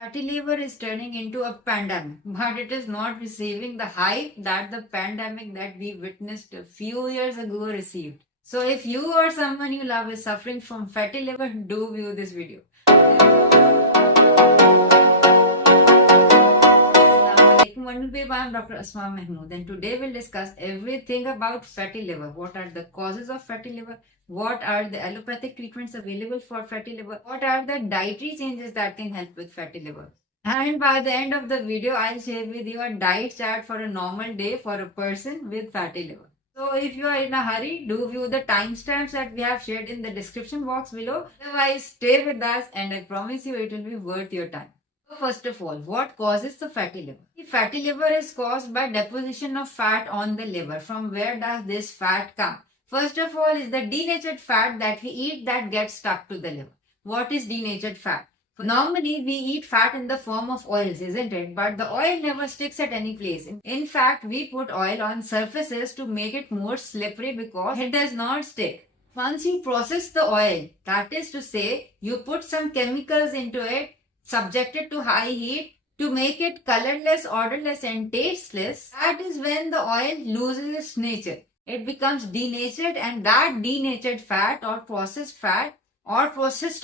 Fatty liver is turning into a pandemic, but it is not receiving the hype that the pandemic that we witnessed a few years ago received. So if you or someone you love is suffering from fatty liver, do view this video. I'm Dr. Asma, and today we'll discuss everything about fatty liver. What are the causes of fatty liver? What are the allopathic treatments available for fatty liver? What are the dietary changes that can help with fatty liver? And by the end of the video, I'll share with you a diet chart for a normal day for a person with fatty liver. So if you are in a hurry, do view the timestamps that we have shared in the description box below. Otherwise, stay with us and I promise you it will be worth your time. So first of all, what causes the fatty liver? The fatty liver is caused by deposition of fat on the liver. From where does this fat come? First of all is the denatured fat that we eat that gets stuck to the liver. What is denatured fat? Normally, we eat fat in the form of oils, isn't it? But the oil never sticks at any place. In fact, we put oil on surfaces to make it more slippery because it does not stick. Once you process the oil, that is to say, you put some chemicals into it, subjected to high heat to make it colorless, odorless and tasteless, that is when the oil loses its nature. It becomes denatured, and that denatured fat or processed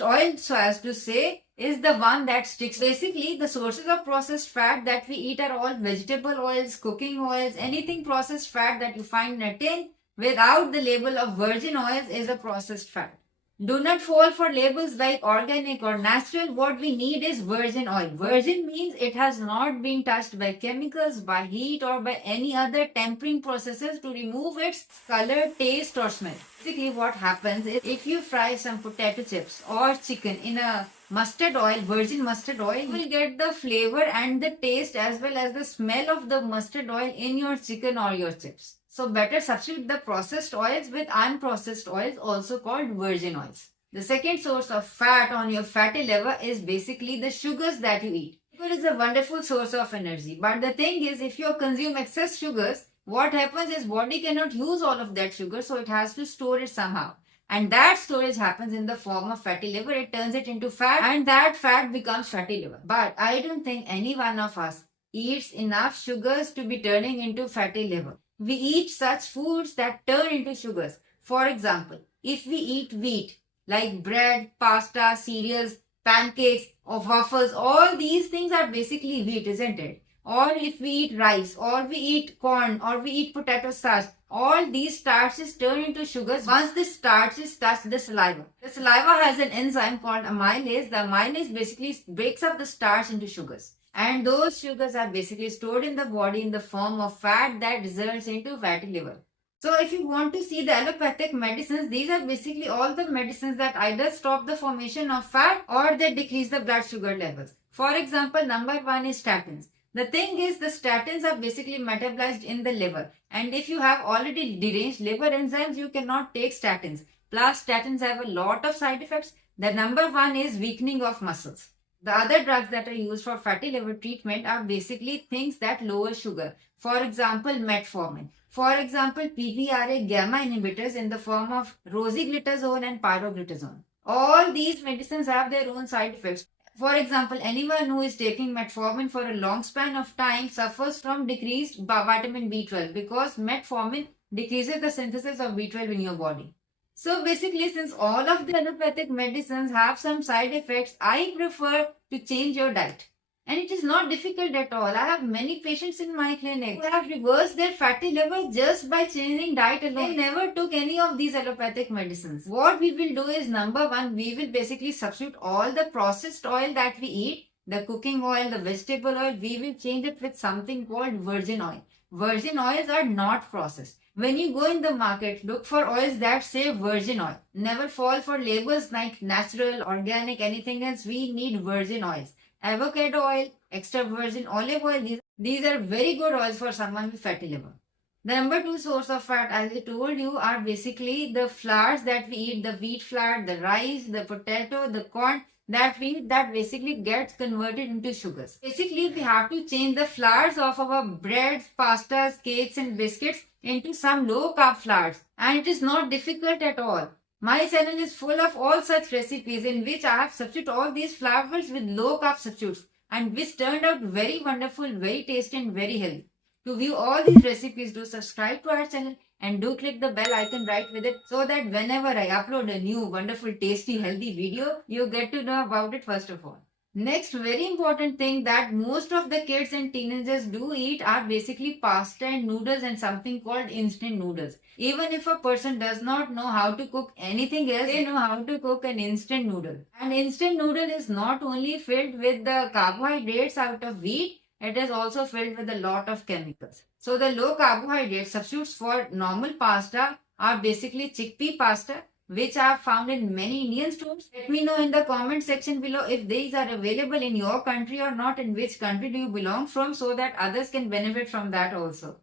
oil, so as to say, is the one that sticks. Basically, the sources of processed fat that we eat are all vegetable oils, cooking oils, anything processed fat that you find in a tin without the label of virgin oils is a processed fat. Do not fall for labels like organic or natural. What we need is virgin oil. Virgin means it has not been touched by chemicals, by heat or by any other tempering processes to remove its color, taste or smell. Basically what happens is if you fry some potato chips or chicken in a mustard oil, virgin mustard oil, you will get the flavor and the taste as well as the smell of the mustard oil in your chicken or your chips. So better substitute the processed oils with unprocessed oils, also called virgin oils. The second source of fat on your fatty liver is basically the sugars that you eat. Sugar is a wonderful source of energy, but the thing is if you consume excess sugars, what happens is body cannot use all of that sugar, so it has to store it somehow. And that storage happens in the form of fatty liver. It turns it into fat and that fat becomes fatty liver. But I don't think any one of us eats enough sugars to be turning into fatty liver. We eat such foods that turn into sugars. For example, if we eat wheat like bread, pasta, cereals, pancakes or waffles, all these things are basically wheat, isn't it? Or if we eat rice, or we eat corn, or we eat potato starch, all these starches turn into sugars once the starches touch the saliva. The saliva has an enzyme called amylase. The amylase basically breaks up the starch into sugars. And those sugars are basically stored in the body in the form of fat that results into fatty liver. So if you want to see the allopathic medicines, these are basically all the medicines that either stop the formation of fat or they decrease the blood sugar levels. For example, number one is statins. The thing is, the statins are basically metabolized in the liver. And if you have already deranged liver enzymes, you cannot take statins. Plus, statins have a lot of side effects. The number one is weakening of muscles. The other drugs that are used for fatty liver treatment are basically things that lower sugar. For example, metformin. For example, PVRA gamma inhibitors in the form of rosiglitazone and pyroglitazone. All these medicines have their own side effects. For example, anyone who is taking metformin for a long span of time suffers from decreased vitamin B12 because metformin decreases the synthesis of B12 in your body. So basically, since all of the allopathic medicines have some side effects, I prefer to change your diet. And it is not difficult at all. I have many patients in my clinic who have reversed their fatty liver just by changing diet alone. They never took any of these allopathic medicines. What we will do is, number one, we will basically substitute all the processed oil that we eat, the cooking oil, the vegetable oil, we will change it with something called virgin oil. Virgin oils are not processed. When you go in the market, look for oils that say virgin oil. Never fall for labels like natural, organic, anything else. We need virgin oils. Avocado oil, extra virgin olive oil, these are very good oils for someone with fatty liver. The number two source of fat, as I told you, are basically the flours that we eat, the wheat flour, the rice, the potato, the corn that we eat, that basically gets converted into sugars. Basically, we have to change the flours of our breads, pastas, cakes and biscuits into some low-carb flours. And it is not difficult at all. My channel is full of all such recipes in which I have substituted all these flours with low-carb substitutes. and which turned out very wonderful, very tasty and very healthy. To view all these recipes, do subscribe to our channel and do click the bell icon right with it so that whenever I upload a new wonderful, tasty, healthy video, you get to know about it first of all. Next, very important thing that most of the kids and teenagers do eat are basically pasta and noodles and something called instant noodles. Even if a person does not know how to cook anything else, they know how to cook an instant noodle. And instant noodle is not only filled with the carbohydrates out of wheat, it is also filled with a lot of chemicals. So the low carbohydrate substitutes for normal pasta are basically chickpea pasta, which are found in many Indian stores. Let me know in the comment section below if these are available in your country or not, and which country do you belong from, so that others can benefit from that also.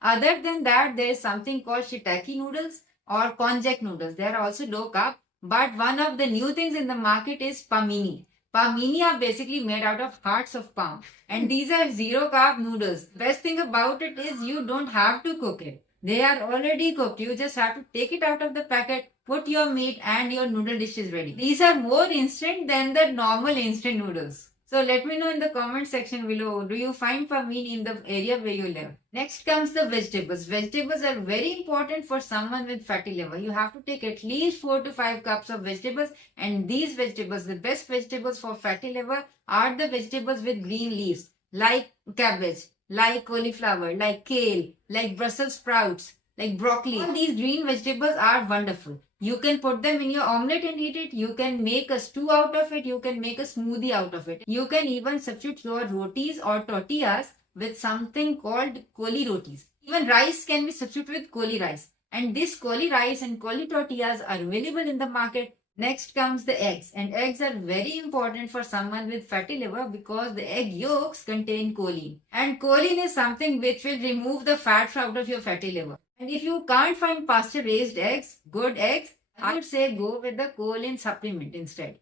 Other than that, there is something called shiitake noodles or konjac noodles. They are also low carb, but one of the new things in the market is pamini. Pamini are basically made out of hearts of palm, and these are zero carb noodles. Best thing about it is you don't have to cook it. They are already cooked. You just have to take it out of the packet, put your meat, and your noodle dish is ready. These are more instant than the normal instant noodles. So let me know in the comment section below, do you find pamini in the area where you live? Next comes the vegetables. Vegetables are very important for someone with fatty liver. You have to take at least 4 to 5 cups of vegetables, and these vegetables, the best vegetables for fatty liver are the vegetables with green leaves like cabbage, like cauliflower, like kale, like Brussels sprouts, like broccoli. All these green vegetables are wonderful. You can put them in your omelette and eat it. You can make a stew out of it. You can make a smoothie out of it. You can even substitute your rotis or tortillas with something called koli rotis. Even rice can be substituted with koli rice. And this koli rice and koli tortillas are available in the market. Next comes the eggs, and eggs are very important for someone with fatty liver because the egg yolks contain choline, and choline is something which will remove the fats out of your fatty liver. And if you can't find pasture raised eggs, good eggs, I would say go with the choline supplement instead.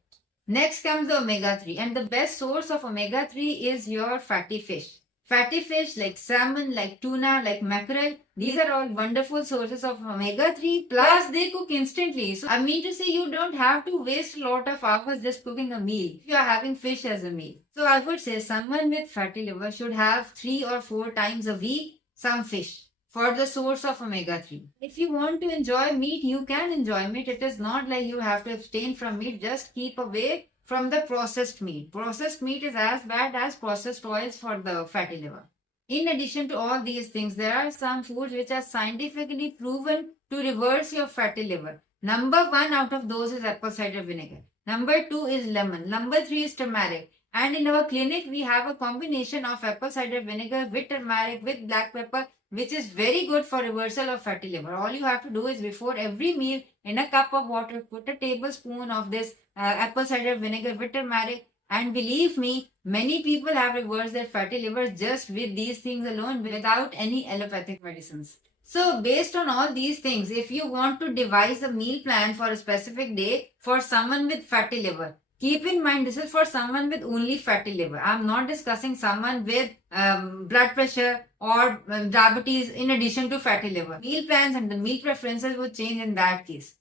Next comes the omega-3, and the best source of omega-3 is your fatty fish. Fatty fish like salmon, like tuna, like mackerel, these are all wonderful sources of omega-3, plus they cook instantly. So I mean to say you don't have to waste a lot of hours just cooking a meal if you are having fish as a meal. So I would say someone with fatty liver should have 3 or 4 times a week some fish for the source of omega-3. If you want to enjoy meat, you can enjoy meat. It is not like you have to abstain from meat. Just keep away from the processed meat. Processed meat is as bad as processed oils for the fatty liver. In addition to all these things, there are some foods which are scientifically proven to reverse your fatty liver. Number 1 out of those is apple cider vinegar. Number 2 is lemon. Number 3 is turmeric. And in our clinic, we have a combination of apple cider vinegar with turmeric with black pepper, which is very good for reversal of fatty liver. All you have to do is before every meal, in a cup of water, put a tablespoon of this apple cider vinegar with turmeric, and believe me, many people have reversed their fatty liver just with these things alone without any allopathic medicines. So based on all these things, if you want to devise a meal plan for a specific day for someone with fatty liver, keep in mind this is for someone with only fatty liver. I'm not discussing someone with blood pressure or diabetes in addition to fatty liver. Meal plans and the meal preferences would change in that case.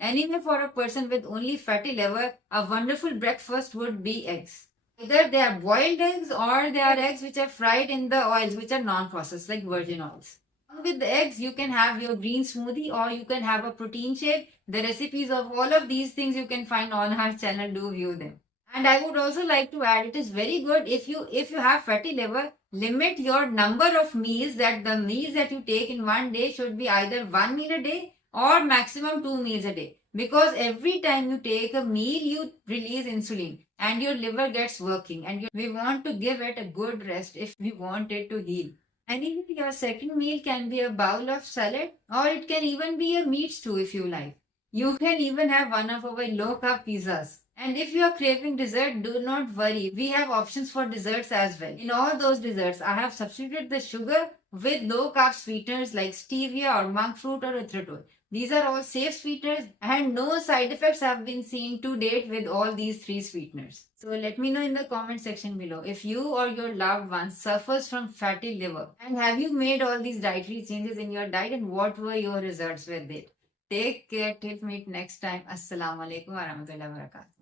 Anyway, for a person with only fatty liver, a wonderful breakfast would be eggs. Either they are boiled eggs or they are eggs which are fried in the oils which are non-processed like virgin oils. With the eggs, you can have your green smoothie or you can have a protein shake. The recipes of all of these things you can find on our channel. Do view them. And I would also like to add, it is very good if you have fatty liver, limit your number of meals, that the meals that you take in one day should be either 1 meal a day or maximum 2 meals a day. Because every time you take a meal, you release insulin and your liver gets working, and we want to give it a good rest if we want it to heal. And even your second meal can be a bowl of salad, or it can even be a meat stew if you like. You can even have one of our low-carb pizzas. And if you are craving dessert, do not worry. We have options for desserts as well. In all those desserts, I have substituted the sugar with low-carb sweeteners like stevia or monk fruit or erythritol. These are all safe sweeteners and no side effects have been seen to date with all these 3 sweeteners. So let me know in the comment section below if you or your loved one suffers from fatty liver, and have you made all these dietary changes in your diet, and what were your results with it. Take care till meet next time. Assalamu alaikum warahmatullahi wabarakatuh.